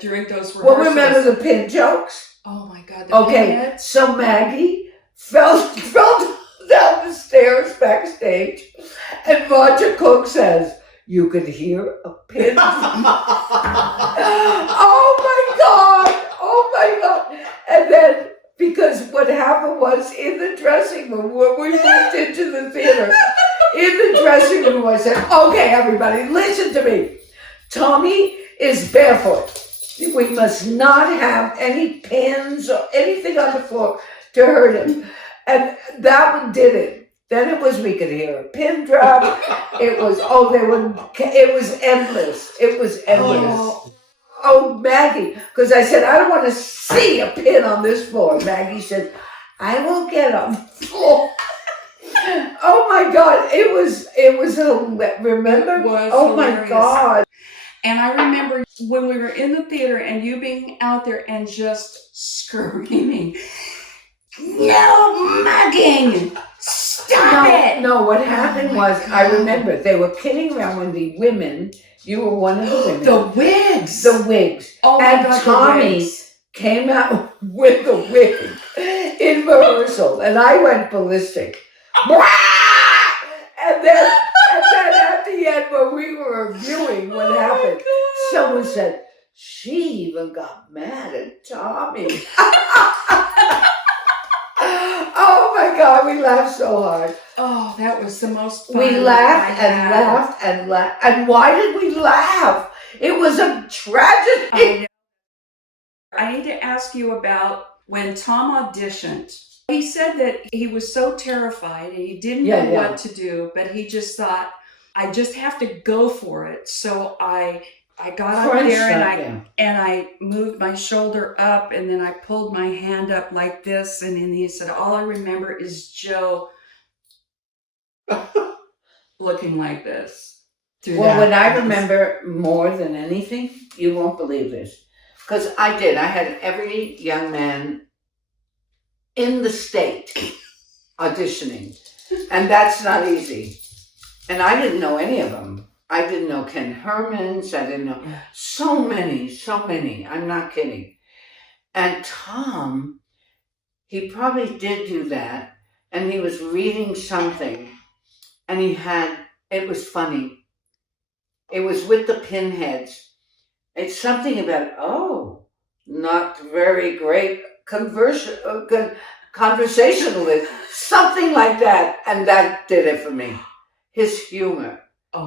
during those rehearsals. Well, remember the pin jokes? Oh my God. The Okay, pinheads? so Maggie fell down the stairs backstage, and Roger Cook says, "You could hear a pin." Oh my God! Oh my God! And then, because what happened was in the dressing room when we moved into the theater, in the dressing room, I said, "Okay, everybody, listen to me. Tommy is barefoot. We must not have any pins or anything on the floor to hurt him." And that one did it. Then it was, we could hear a pin drop. It was, it was endless. It was endless. Oh, Maggie, because I said, "I don't want to see a pin on this floor." Maggie said, "I will get on the floor." Oh my God, it was, remember? It was oh hilarious. My God. And I remember when we were in the theater and you being out there and just screaming, "No mugging! Stop it!" No, what happened was, I remember, they were kidding around when the women, you were one of the women. The wigs! The wigs. Oh my And God, Tommy the wigs. came out with the wig in rehearsal, and I went ballistic. And then at the end, when we were reviewing what happened, someone said, "She even got mad at Tommy." Oh my God, we laughed so hard. Oh, that was the most fun. We laughed and laughed and laughed. And why did we laugh? It was a tragedy. I need to ask you about when Tom auditioned. He said that he was so terrified and he didn't know what to do, but he just thought, "I just have to go for it." So I got up there and I moved my shoulder up and then I pulled my hand up like this, and then he said, "All I remember is Joe looking like this." Well, what I remember more than anything, you won't believe this, because I had every young man in the state auditioning, and that's not easy. And I didn't know any of them. I didn't know Ken Herman's. I didn't know so many. I'm not kidding. And Tom, he probably did do that, and he was reading something, and it was funny. It was with the pinheads. It's something about, not very great conversationalist, something like that, and that did it for me. His humor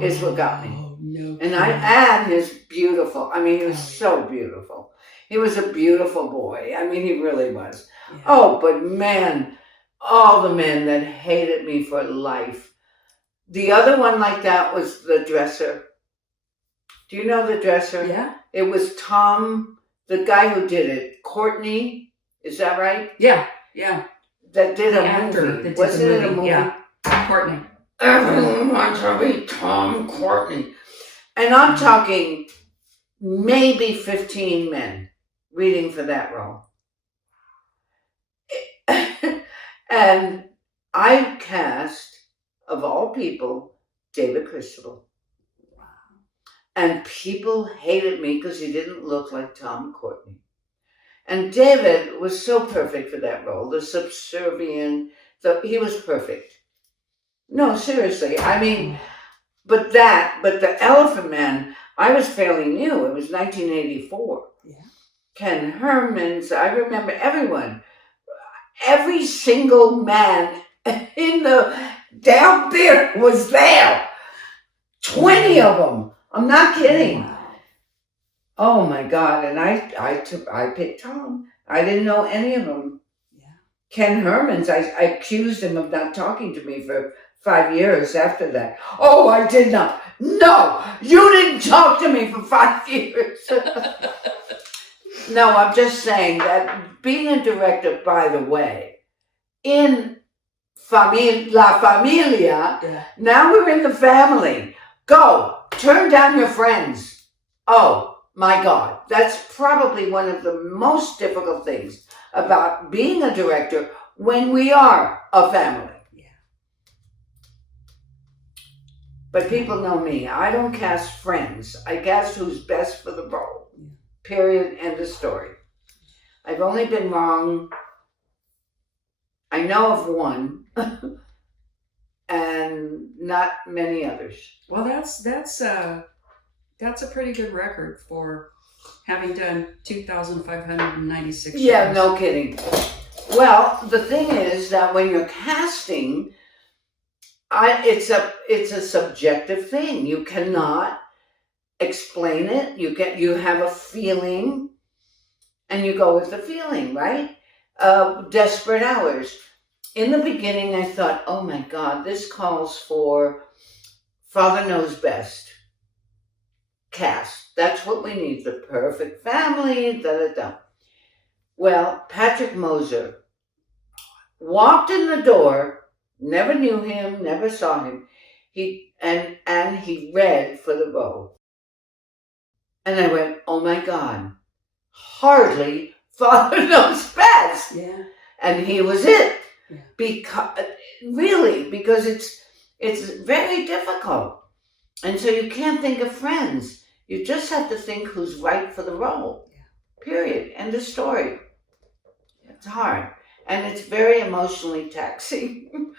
is what got me. No, and his beautiful. I mean, he was so beautiful. He was a beautiful boy. I mean, he really was. Yeah. Oh, but man, all the men that hated me for life. The other one like that was the dresser. Do you know the dresser? Yeah. It was Tom, the guy who did it. Courtney, is that right? Yeah. That did a movie. Was it a movie? Yeah. Courtney. Everyone wants to be Tom Courtney. And I'm talking maybe 15 men reading for that role. And I cast, of all people, David Christabel. Wow. And people hated me because he didn't look like Tom Courtney. And David was so perfect for that role. The subservient, he was perfect. No, seriously. I mean, but the Elephant Man, I was fairly new. It was 1984. Yeah. Ken Herman's, I remember everyone. Every single man in the down there was there. 20 of them. I'm not kidding. Wow. Oh my God. And I picked Tom. I didn't know any of them. Yeah. Ken Herman's, I accused him of not talking to me for 5 years after that. Oh, I did not. No, you didn't talk to me for 5 years. No, I'm just saying that being a director, by the way, in La Familia, now we're in the family. Go, turn down your friends. Oh, my God. That's probably one of the most difficult things about being a director when we are a family. But people know me. I don't cast friends. I cast who's best for the role. Period. End of story. I've only been wrong, I know of one, and not many others. Well, that's a pretty good record for having done 2,596 shows. Yeah, no kidding. Well, the thing is that when you're casting, it's a subjective thing. You cannot explain it. You have a feeling, and you go with the feeling, right? Desperate Hours. In the beginning, I thought, oh my God, this calls for Father Knows Best cast. That's what we need, the perfect family, da-da-da. Well, Patrick Moser walked in the door, never knew him, never saw him. He read for the role. And I went, oh my God, hardly Father Knows Best. Yeah. And he was it. Yeah. Because it's very difficult. And so you can't think of friends. You just have to think who's right for the role. Yeah. Period. End of story. It's hard. And it's very emotionally taxing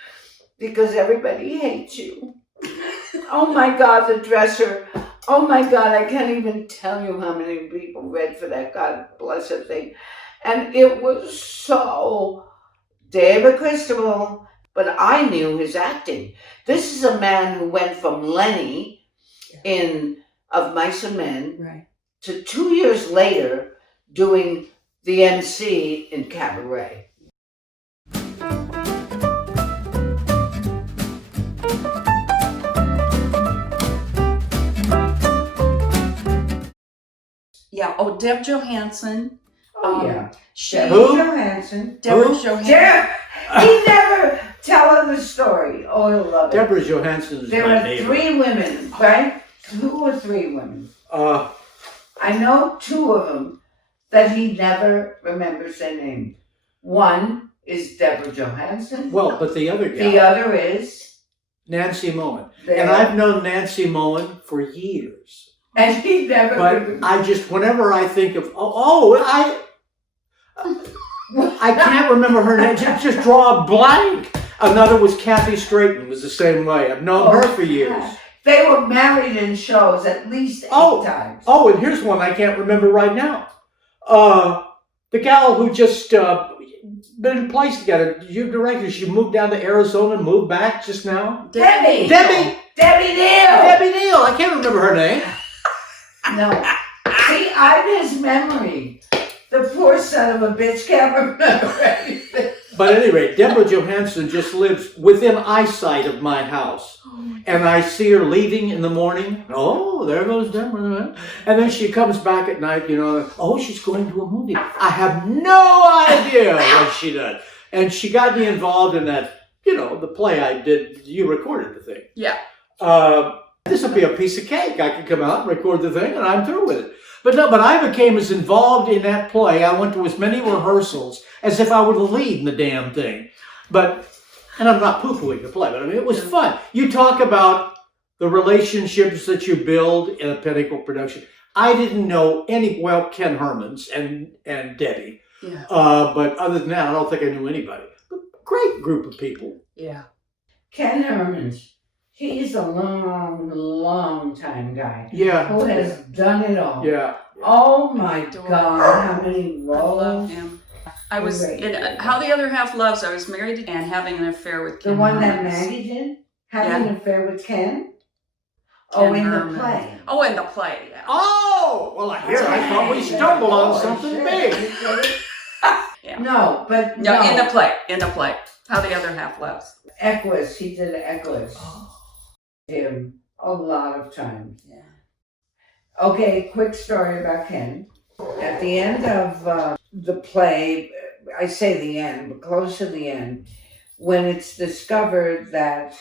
because everybody hates you. Oh my God, the dresser. Oh my God, I can't even tell you how many people read for that God blessed thing. And it was so David Cristobal, but I knew his acting. This is a man who went from Lenny in Of Mice and Men, right, to 2 years later doing the MC in Cabaret. Yeah. Oh, Deb Johansen. Oh yeah. Who? Johansen. Deborah Who? Johansen. He never tell the story. Oh, I love it. Deborah Johansen is There my are neighbor. 3 women, right? Who were 3 women? I know 2 of them that he never remembers their name. One is Deborah Johansen. Well, but the other The guy, other is Nancy Moen. there. And I've known Nancy Moen for years. And he never But I just, whenever I think of, I can't remember her name. Just draw a blank. Another was Kathy Straighton, was the same way. I've known her for years. They were married in shows at least 8 times. Oh, and here's one I can't remember right now. The gal who just been in place together. You directed. She moved down to Arizona, moved back just now. Debbie Debbie Neal. I can't remember her name. No. See, I'm his memory. The poor son of a bitch can't remember anything. But at any rate, Deborah Johansen just lives within eyesight of my house. And I see her leaving in the morning. Oh, there goes Deborah. And then she comes back at night, oh, she's going to a movie. I have no idea what she does. And she got me involved in that, the play I did. You recorded the thing. Yeah. This will be a piece of cake. I could come out and record the thing and I'm through with it. But I became as involved in that play. I went to as many rehearsals as if I were the lead in the damn thing. And I'm not poo-pooing the play, but it was fun. You talk about the relationships that you build in a Pentacle production. I didn't know Ken Hermans and Debbie. Yeah. But other than that, I don't think I knew anybody. Great group of people. Yeah. Ken Hermans. He's a long time guy. Yeah. Who has done it all. Yeah. Oh my God, how many I love roles. him. I was in How the Other Half Loves. I was married to and having an affair with Ken The one that Hermans. Maggie did? Having an affair with Ken? Ken In Hermans. the play. Oh, in the play, yeah. Oh! Well, I thought we stumbled on something big. Yeah. No, but No, in the play. How the Other Half Loves. Equus, he did Equus. Him a lot of times. Yeah. Okay, quick story about Ken. At the end of the play, I say the end, but close to the end, when it's discovered that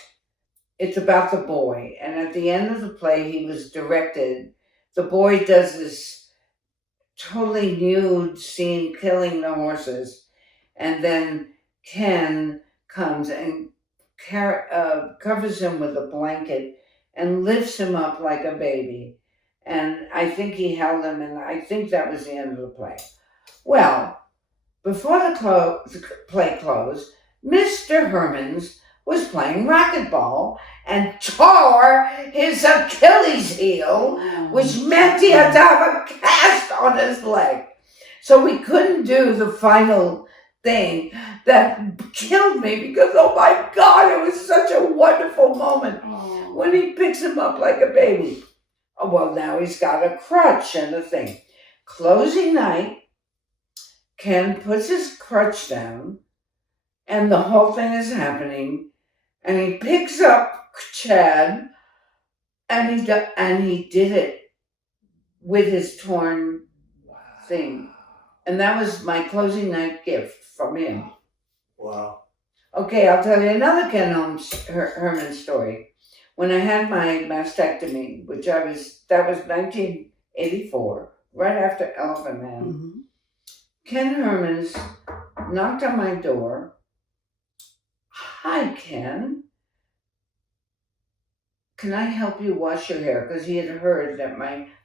it's about the boy, and at the end of the play he was directed, the boy does this totally nude scene killing the horses, and then Ken comes and covers him with a blanket and lifts him up like a baby And I think he held them, and I think that was the end of the play. Well, before the play closed, Mr. Hermans was playing racquetball and tore his Achilles heel, which meant he had to have a cast on his leg. So we couldn't do the final thing that killed me because, oh my God, it was such a wonderful moment when he picks him up like a baby. Oh, well, now he's got a crutch and a thing. Closing night, Ken puts his crutch down and the whole thing is happening, and he picks up Chad and he did it with his torn thing. And that was my closing night gift from him. Wow. Okay, I'll tell you another Ken Herman story. When I had my mastectomy, that was 1984, right after Elephant Man, Mm-hmm. Ken Hermans knocked on my door. Hi, Ken. Can I help you wash your hair? Because he had heard that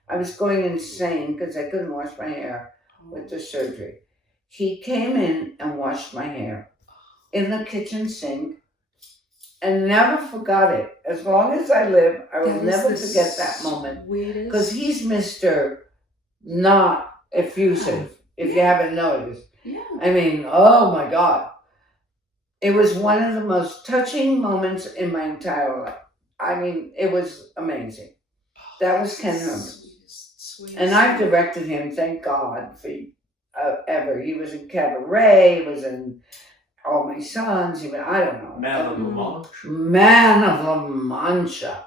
I was going insane because I couldn't wash my hair with the surgery. He came in and washed my hair in the kitchen sink and never forgot it. As long as I live, I will never forget that moment. Because he's Mr. Not effusive, if you haven't noticed. Yeah. I mean, oh my God. It was one of the most touching moments in my entire life. I mean, it was amazing. That was Ken Herman. And I've directed him, thank God, for ever. He was in Cabaret, he was in All My Sons, even, I don't know. Man of La Mancha. Man of La Mancha.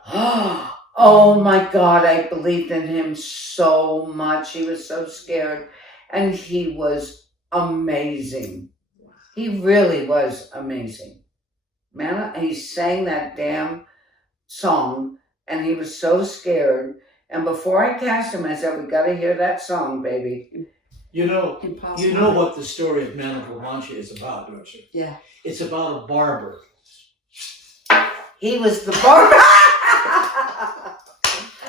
Oh my God, I believed in him so much. He was so scared. And he was amazing. He really was amazing. Man, he sang that damn song and he was so scared. And before I cast him, I said, we got to hear that song, baby. You know Impossible. what the story of Man of La Mancha is about, don't you? Yeah. It's about a barber. He was the barber.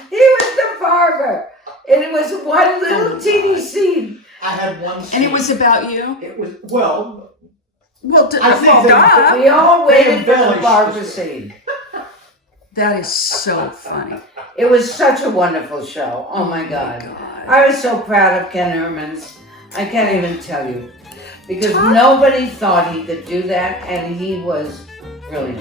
He was the barber. And it was one little teeny scene. I had one scene. And it was about you? It was, well, I think that- We all waited for the embellished barber the scene. That is so funny. It was such a wonderful show. Oh my God. I was so proud of Ken Hermans. I can't even tell you. Because nobody thought he could do that, and he was brilliant.